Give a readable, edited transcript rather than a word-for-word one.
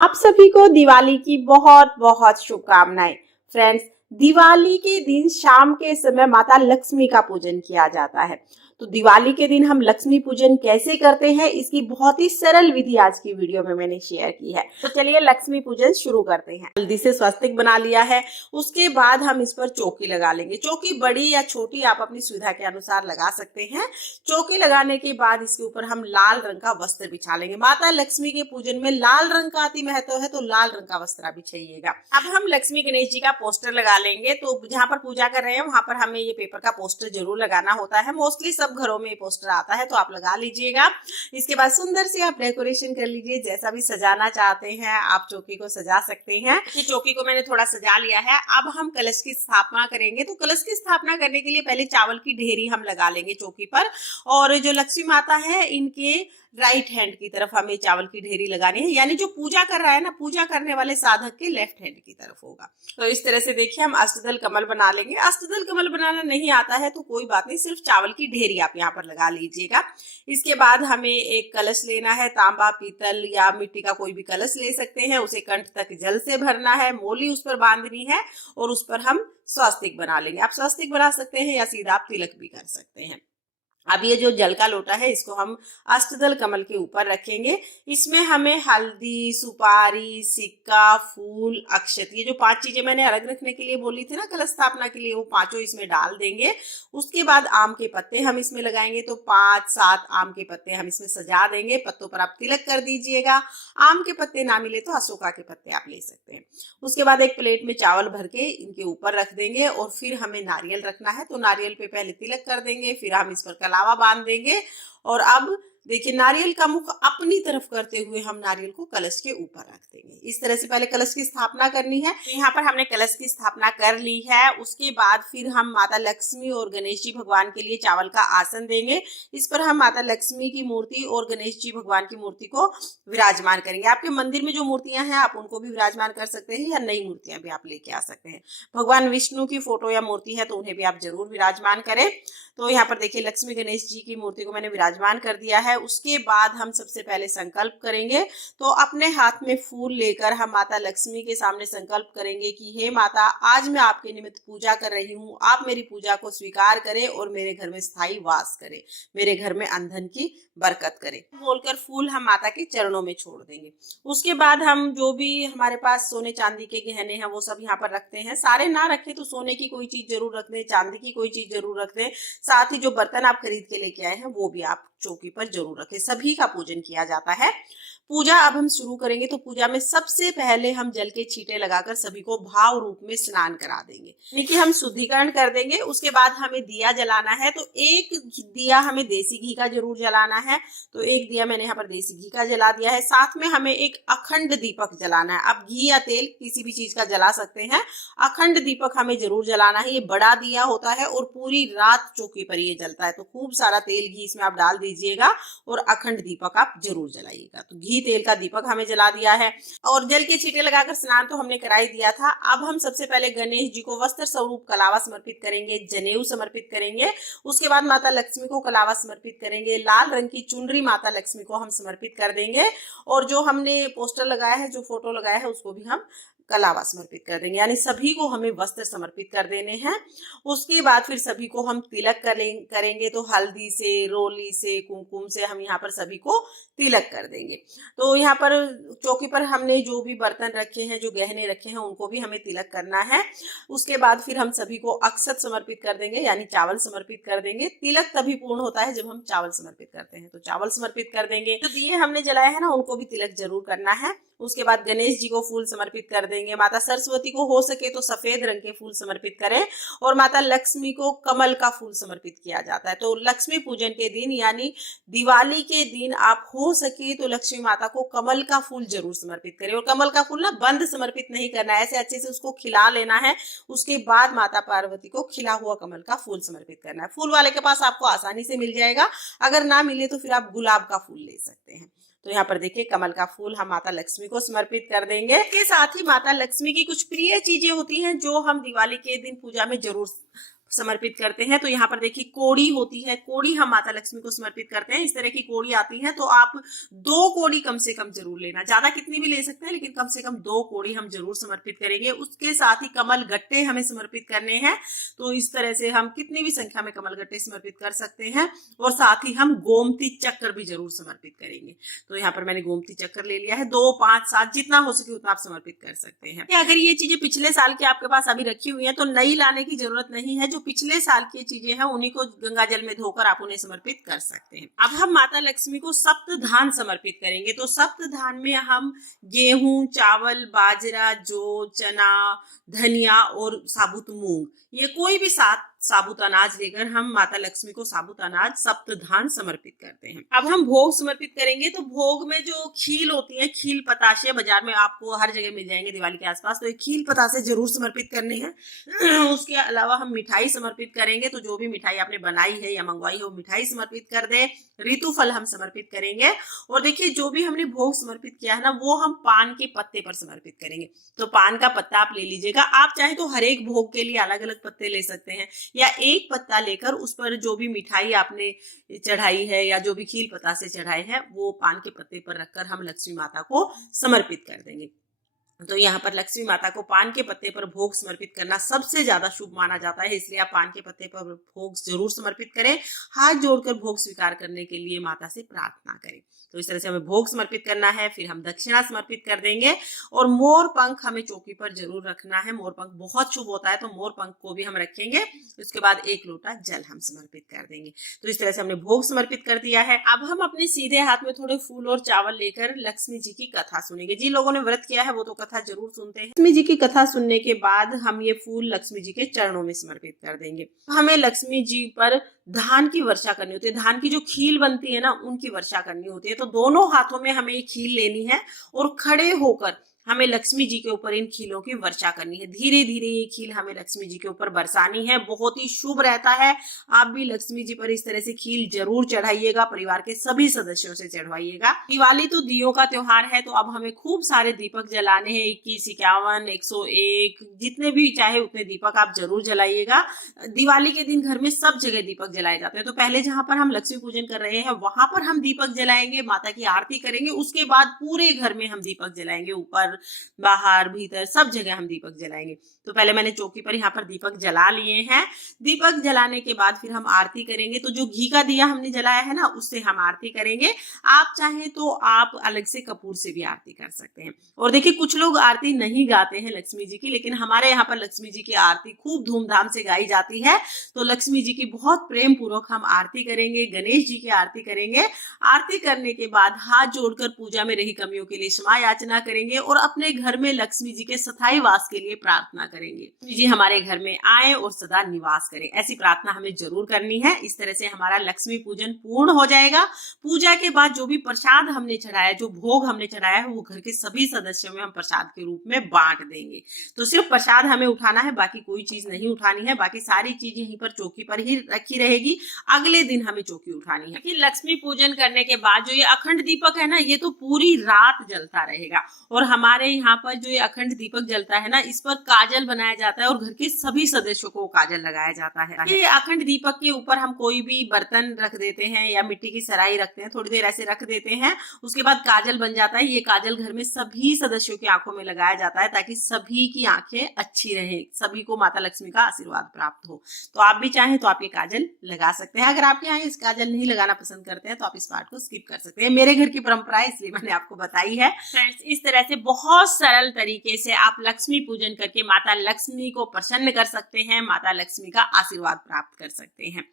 आप सभी को दिवाली की बहुत बहुत शुभकामनाएं। फ्रेंड्स, दिवाली के दिन शाम के समय माता लक्ष्मी का पूजन किया जाता है। तो दिवाली के दिन हम लक्ष्मी पूजन कैसे करते हैं, इसकी बहुत ही सरल विधि आज की वीडियो में मैंने शेयर की है। तो चलिए लक्ष्मी पूजन शुरू करते हैं। जल्दी से स्वस्तिक बना लिया है। उसके बाद हम इस पर चौकी लगा लेंगे। चौकी बड़ी या छोटी आप अपनी सुविधा के अनुसार लगा सकते हैं। चौकी लगाने के बाद इसके ऊपर हम लाल रंग का वस्त्र बिछा लेंगे। माता लक्ष्मी के पूजन में लाल रंग का अति महत्व है, तो लाल रंग का वस्त्र बिछाइएगा। अब हम लक्ष्मी गणेश जी का पोस्टर लगा लेंगे। तो जहाँ पर पूजा कर रहे हैं वहां पर हमें ये पेपर का पोस्टर जरूर लगाना होता है। मोस्टली सब घरों में ये पोस्टर आता है, तो आप लगा लीजिएगा। इसके बाद सुंदर से आप डेकोरेशन कर लीजिए। जैसा भी सजाना चाहते हैं आप चौकी को सजा सकते हैं। ये चौकी को मैंने थोड़ा सजा लिया है। अब हम कलश की स्थापना करेंगे। तो कलश की स्थापना करने के लिए पहले चावल की ढेरी हम लगा लेंगे चौकी पर, और जो लक्ष्मी माता है इनके राइट हैंड की तरफ हमें चावल की ढेरी लगानी है। यानी जो पूजा कर रहा है ना, पूजा करने वाले साधक के लेफ्ट हैंड की तरफ होगा। तो इस तरह से देखिए हम अष्टदल कमल बना लेंगे। अष्टदल कमल बनाना नहीं आता है तो कोई बात नहीं, सिर्फ चावल की ढेरी आप यहाँ पर लगा लीजिएगा। इसके बाद हमें एक कलश लेना है। तांबा, पीतल या मिट्टी का कोई भी कलश ले सकते हैं। उसे कंठ तक जल से भरना है। मोली उस पर बांधनी है और उस पर हम स्वस्तिक बना लेंगे। आप स्वस्तिक बना सकते हैं या सीधा आप तिलक भी कर सकते हैं। अब ये जो जल का लोटा है इसको हम अष्टदल कमल के ऊपर रखेंगे। इसमें हमें हल्दी, सुपारी, सिक्का, फूल, अक्षत, ये जो 5 चीजें मैंने अलग रखने के लिए बोली थी ना कलश स्थापना के लिए, वो 5 इसमें डाल देंगे। उसके बाद आम के पत्ते हम इसमें लगाएंगे। तो 5-7 आम के पत्ते हम इसमें सजा देंगे। पत्तों पर आप तिलक कर दीजिएगा। आम के पत्ते ना मिले तो अशोका के पत्ते आप ले सकते हैं। उसके बाद एक प्लेट में चावल भर के इनके ऊपर रख देंगे और फिर हमें नारियल रखना है। तो नारियल पे पहले तिलक कर देंगे, फिर हम इस पर कलावा बांध देंगे। और अब देखिए नारियल का मुख अपनी तरफ करते हुए हम नारियल को कलश के ऊपर रख देंगे। इस तरह से पहले कलश की स्थापना करनी है। यहाँ पर हमने कलश की स्थापना कर ली है। उसके बाद फिर हम माता लक्ष्मी और गणेश जी भगवान के लिए चावल का आसन देंगे। इस पर हम माता लक्ष्मी की मूर्ति और गणेश जी भगवान की मूर्ति को विराजमान करेंगे। आपके मंदिर में जो मूर्तियां हैं आप उनको भी विराजमान कर सकते हैं या नई मूर्तियां भी आप लेके आ सकते हैं। भगवान विष्णु की फोटो या मूर्ति है तो उन्हें भी आप जरूर विराजमान करें। तो यहाँ पर देखिए लक्ष्मी गणेश जी की मूर्ति को मैंने विराजमान कर दिया है। उसके बाद हम सबसे पहले संकल्प करेंगे। तो अपने हाथ में फूल लेकर हम माता लक्ष्मी के सामने संकल्प करेंगे कि हे माता, आज मैं आपके निमित्त पूजा कर रही हूँ। आप मेरी पूजा को स्वीकार करें और मेरे घर में स्थायी वास करें, मेरे घर में अंधन की बरकत करें। बोलकर फूल हम माता के चरणों में छोड़ देंगे। उसके बाद हम जो भी हमारे पास सोने चांदी के गहने हैं वो सब यहाँ पर रखते हैं। सारे ना रखें तो सोने की कोई चीज जरूर रख दें, चांदी की कोई चीज जरूर रख दें। साथ ही जो बर्तन आप खरीद के लेके आए हैं वो भी आप चौकी पर जरूर रखें। सभी का पूजन किया जाता है। पूजा अब हम शुरू करेंगे। तो पूजा में सबसे पहले हम जल के छींटे लगाकर सभी को भाव रूप में स्नान करा देंगे, यानी कि हम शुद्धिकरण कर देंगे। उसके बाद हमें दिया जलाना है। तो एक दिया हमें देसी घी का जरूर जलाना है। तो एक दिया मैंने यहाँ पर देसी घी का जला दिया है। साथ में हमें एक अखंड दीपक जलाना है। आप घी या तेल किसी भी चीज का जला सकते हैं। अखंड दीपक हमें जरूर जलाना है। ये बड़ा दिया होता है और पूरी रात चौकी पर ये जलता है। तो खूब सारा तेल घी इसमें आप डाल दीजिएगा और अखंड दीपक आप जरूर जलाइएगा। तो घी तेल का दीपक हमें जला दिया है और जल के छींटे लगाकर स्नान तो हमने करा ही दिया था। अब हम सबसे पहले गणेश जी को वस्त्र स्वरूप कलावा समर्पित करेंगे, जनेऊ समर्पित करेंगे। उसके बाद माता लक्ष्मी को कलावा समर्पित करेंगे। लाल रंग की चुनरी माता लक्ष्मी को हम समर्पित कर देंगे। और जो हमने पोस्टर लगाया है, जो फोटो लगाया है, उसको भी हम कलावा समर्पित कर देंगे। यानी सभी को हमें वस्त्र समर्पित कर देने हैं। उसके बाद फिर सभी को हम तिलक करेंगे। तो हल्दी से, रोली से, कुमकुम से हम यहाँ पर सभी को तिलक कर देंगे। तो यहाँ पर चौकी पर हमने जो भी बर्तन रखे हैं, जो गहने रखे हैं, उनको भी हमें तिलक करना है। उसके बाद फिर हम सभी को अक्षत समर्पित कर देंगे, यानी चावल समर्पित कर देंगे। तिलक तभी पूर्ण होता है जब हम चावल समर्पित करते हैं। तो चावल समर्पित कर देंगे। जो दिए हमने जलाए हैं ना, उनको भी तिलक जरूर करना है। उसके बाद गणेश जी को फूल समर्पित कर देंगे। माता सरस्वती को हो सके तो सफेद रंग के फूल समर्पित करें। और माता लक्ष्मी को कमल का फूल समर्पित किया जाता है। तो लक्ष्मी पूजन के दिन यानी दिवाली के दिन आप हो सके तो लक्ष्मी माता को कमल का फूल जरूर समर्पित करें। और कमल का फूल ना बंद समर्पित नहीं करना है, ऐसे अच्छे से उसको खिला लेना है। उसके बाद माता पार्वती को खिला हुआ कमल का फूल समर्पित करना है। फूल वाले के पास आपको आसानी से मिल जाएगा। अगर ना मिले तो फिर आप गुलाब का फूल ले सकते हैं। तो यहाँ पर देखिए कमल का फूल हम माता लक्ष्मी को समर्पित कर देंगे। इसके साथ ही माता लक्ष्मी की कुछ प्रिय चीजें होती हैं जो हम दिवाली के दिन पूजा में जरूर समर्पित करते हैं। तो यहाँ पर देखिए कोड़ी होती है, कोड़ी हम माता लक्ष्मी को समर्पित करते हैं। इस तरह की कोड़ी आती है, तो आप 2 कोड़ी कम से कम जरूर लेना, ज्यादा कितनी भी ले सकते हैं, लेकिन कम से कम 2 कोड़ी हम जरूर समर्पित करेंगे। उसके साथ ही कमल गट्टे हमें समर्पित करने हैं, तो इस तरह से हम कितनी भी संख्या में कमल गट्टे समर्पित कर सकते हैं। और साथ ही हम गोमती चक्र भी जरूर समर्पित करेंगे। तो यहाँ पर मैंने गोमती चक्र ले लिया है, 2, 5, 7 जितना हो सके उतना आप समर्पित कर सकते हैं। अगर ये चीजें पिछले साल की आपके पास अभी रखी हुई हैं तो नई लाने की जरूरत नहीं है। जो पिछले साल की चीजें हैं उन्हीं को गंगा जल में धोकर आप उन्हें समर्पित कर सकते हैं। अब हम माता लक्ष्मी को सप्त धान समर्पित करेंगे। तो सप्त धान में हम गेहूं, चावल, बाजरा, जौ, चना, धनिया और साबुत मूंग, ये कोई भी 7 साबुत अनाज लेकर हम माता लक्ष्मी को साबुत अनाज सप्त धान समर्पित करते हैं। अब हम भोग समर्पित करेंगे। तो भोग में जो खील होती है, खील पताशे बाजार में आपको हर जगह मिल जाएंगे दिवाली के आसपास, तो ये खील पताशे जरूर समर्पित करने हैं। उसके अलावा हम मिठाई समर्पित करेंगे। तो जो भी मिठाई आपने बनाई है या मंगवाई है वो मिठाई समर्पित कर दे। ऋतु फल हम समर्पित करेंगे। और देखिए जो भी हमने भोग समर्पित किया है ना, वो हम पान के पत्ते पर समर्पित करेंगे। तो पान का पत्ता आप ले लीजिएगा। आप चाहे तो हर एक भोग के लिए अलग अलग पत्ते ले सकते हैं, या एक पत्ता लेकर उस पर जो भी मिठाई आपने चढ़ाई है या जो भी खील पत्ता से चढ़ाए हैं वो पान के पत्ते पर रखकर हम लक्ष्मी माता को समर्पित कर देंगे। तो यहाँ पर लक्ष्मी माता को पान के पत्ते पर भोग समर्पित करना सबसे ज्यादा शुभ माना जाता है, इसलिए आप पान के पत्ते पर भोग जरूर समर्पित करें। हाथ जोड़कर भोग स्वीकार करने के लिए माता से प्रार्थना करें। तो इस तरह से हमें भोग समर्पित करना है। फिर हम दक्षिणा समर्पित कर देंगे। और मोर पंख हमें चौकी पर जरूर रखना है। मोर पंख बहुत शुभ होता है, तो मोर पंख को भी हम रखेंगे। उसके बाद 1 लोटा जल हम समर्पित कर देंगे। तो इस तरह से हमने भोग समर्पित कर दिया है। अब हम अपने सीधे हाथ में थोड़े फूल और चावल लेकर लक्ष्मी जी की कथा सुनेंगे। जिन लोगों ने व्रत किया है वो तो कथा जरूर सुनते हैं। लक्ष्मी जी की कथा सुनने के बाद हम ये फूल लक्ष्मी जी के चरणों में समर्पित कर देंगे। हमें लक्ष्मी जी पर धान की वर्षा करनी होती है। धान की जो खील बनती है ना, उनकी वर्षा करनी होती है। तो दोनों हाथों में हमें ये खील लेनी है और खड़े होकर हमें लक्ष्मी जी के ऊपर इन खीलों की वर्षा करनी है। धीरे धीरे ये खील हमें लक्ष्मी जी के ऊपर बरसानी है। बहुत ही शुभ रहता है। आप भी लक्ष्मी जी पर इस तरह से खील जरूर चढ़ाइएगा। परिवार के सभी सदस्यों से चढ़वाइएगा। दिवाली तो दियों का त्योहार है, तो अब हमें खूब सारे दीपक जलाने हैं। 21, 51, 101 जितने भी चाहे उतने दीपक आप जरूर जलाइएगा। दिवाली के दिन घर में सब जगह दीपक जलाए जाते हैं। तो पहले जहां पर हम लक्ष्मी पूजन कर रहे हैं वहां पर हम दीपक जलाएंगे, माता की आरती करेंगे। उसके बाद पूरे घर में हम दीपक जलाएंगे, ऊपर, बाहर, भीतर सब जगह हम दीपक जलाएंगे। तो पहले मैंने चौकी पर यहाँ पर दीपक जला लिए हैं। दीपक जलाने के बाद फिर हम आरती करेंगे। तो जो घी का दिया हमने जलाया है ना, उससे हम आरती करेंगे। आप चाहें तो आप अलग से कपूर से भी आरती कर सकते हैं। और देखिए कुछ लोग आरती नहीं गाते हैं लक्ष्मी जी की, लेकिन हमारे यहाँ पर लक्ष्मी जी की आरती खूब धूमधाम से गाई जाती है। तो लक्ष्मी जी की बहुत प्रेम पूर्वक हम आरती करेंगे। गणेश जी की आरती करेंगे। आरती करने के बाद हाथ जोड़कर पूजा में रही कमियों के लिए क्षमा याचना करेंगे और अपने घर में लक्ष्मी जी के स्थायी वास के लिए प्रार्थना करेंगे। जी हमारे घर में आए और सदा निवास करें, ऐसी प्रार्थना हमें जरूर करनी है। इस तरह से हमारा लक्ष्मी पूजन पूर्ण हो जाएगा। पूजा के बाद जो भी प्रसाद हमने चढ़ाया, जो भोग हमने चढ़ाया है, वो घर के सभी सदस्यों में हम प्रसाद के रूप में बांट देंगे। तो सिर्फ प्रसाद हमें उठाना है, बाकी कोई चीज नहीं उठानी है। बाकी सारी चीज यहीं पर चौकी पर ही रखी रहेगी। अगले दिन हमें चौकी उठानी है। लक्ष्मी पूजन करने के बाद जो ये अखंड दीपक है ना, ये तो पूरी रात जलता रहेगा। और हमारे यहाँ पर जो ये अखंड दीपक जलता है ना, इस पर काजल बनाया जाता है और घर के सभी सदस्यों को काजल लगाया जाता है। ये अखंड दीपक के ऊपर हम कोई भी बर्तन रख देते हैं या मिट्टी की सराई रखते हैं, थोड़ी देर ऐसे रख देते हैं। उसके बाद काजल बन जाता है। ये काजल घर में सभी सदस्यों की आंखों में लगाया जाता है ताकि सभी की आंखें अच्छी रहे, सभी को माता लक्ष्मी का आशीर्वाद प्राप्त हो। तो आप भी चाहें तो आप ये काजल लगा सकते हैं। अगर आपके यहाँ इस काजल नहीं लगाना पसंद करते हैं तो आप इस पार्ट को स्किप कर सकते हैं। मेरे घर की परंपरा है इसलिए मैंने आपको बताई है। फ्रेंड्स, इस तरह से बहुत सरल तरीके से आप लक्ष्मी पूजन करके माता लक्ष्मी को प्रसन्न कर सकते हैं, माता लक्ष्मी का आशीर्वाद प्राप्त कर सकते हैं।